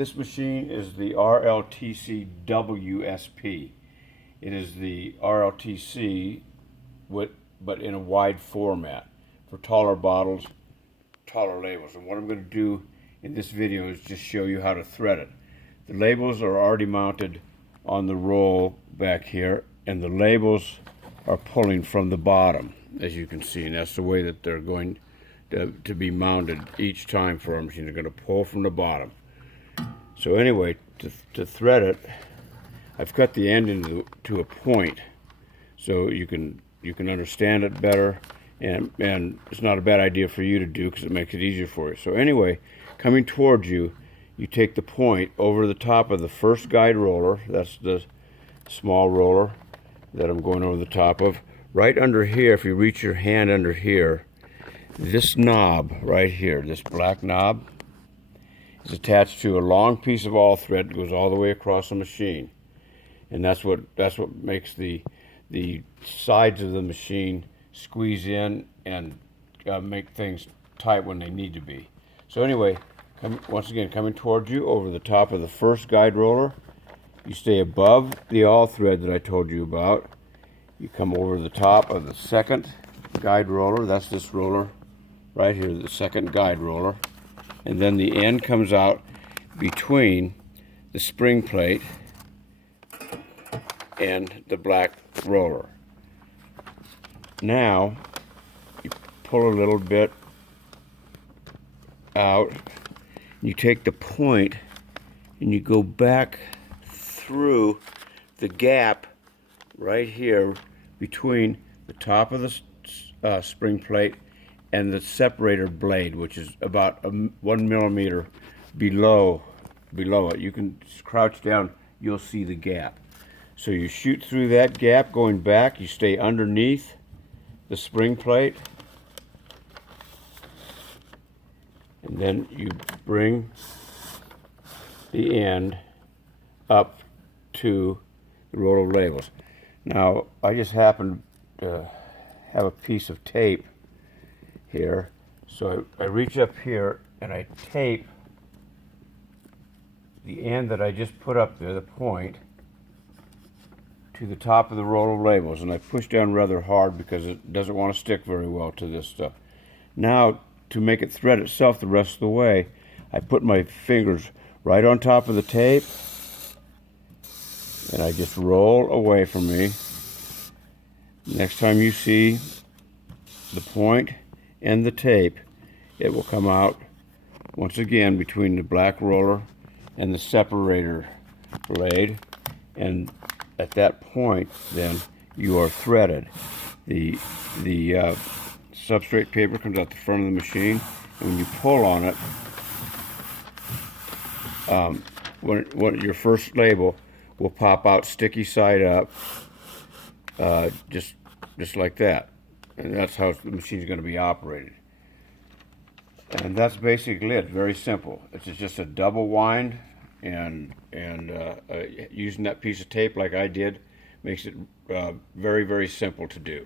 This machine is the I-RLTCW-SP. It is the RLTC, but in a wide format for taller bottles, taller labels. And what I'm going to do in this video is just show you how to thread it. The labels are already mounted on the roll back here, and the labels are pulling from the bottom, as you can see, and that's the way that they're going to be mounted each time for our machine. They're going to pull from the bottom. So anyway, to thread it, I've cut the end to a point so you can understand it better, and it's not a bad idea for you to do because it makes it easier for you. So anyway, coming towards you, you take the point over the top of the first guide roller. That's the small roller that I'm going over the top of. Right under here, if you reach your hand under here, this knob right here, this black knob, is attached to a long piece of all thread that goes all the way across the machine, and that's what makes the sides of the machine squeeze in and make things tight when they need to be. So anyway, once again, coming towards you over the top of the first guide roller, you stay above the all thread that I told you about. You come over the top of the second guide roller. That's this roller right here, the second guide roller, and then the end comes out between the spring plate and the black roller. Now you pull a little bit out, you take the point and you go back through the gap right here between the top of the spring plate and the separator blade, which is about 1 millimeter below it. You can crouch down, you'll see the gap. So you shoot through that gap going back, you stay underneath the spring plate, and then you bring the end up to the roll of labels. Now, I just happen to have a piece of tape here, so I reach up here and I tape the end that I just put up there, the point, to the top of the roll of labels, and I push down rather hard because it doesn't want to stick very well to this stuff. Now, to make it thread itself the rest of the way, I put my fingers right on top of the tape and I just roll away from me. Next time you see the point and the tape, it will come out once again between the black roller and the separator blade, and at that point then you are threaded. The substrate paper comes out the front of the machine, and when you pull on it, when your first label will pop out sticky side up, just like that. And that's how the machine is going to be operated. And that's basically it. Very simple. It's just a double wind, and using that piece of tape like I did makes it very, very simple to do.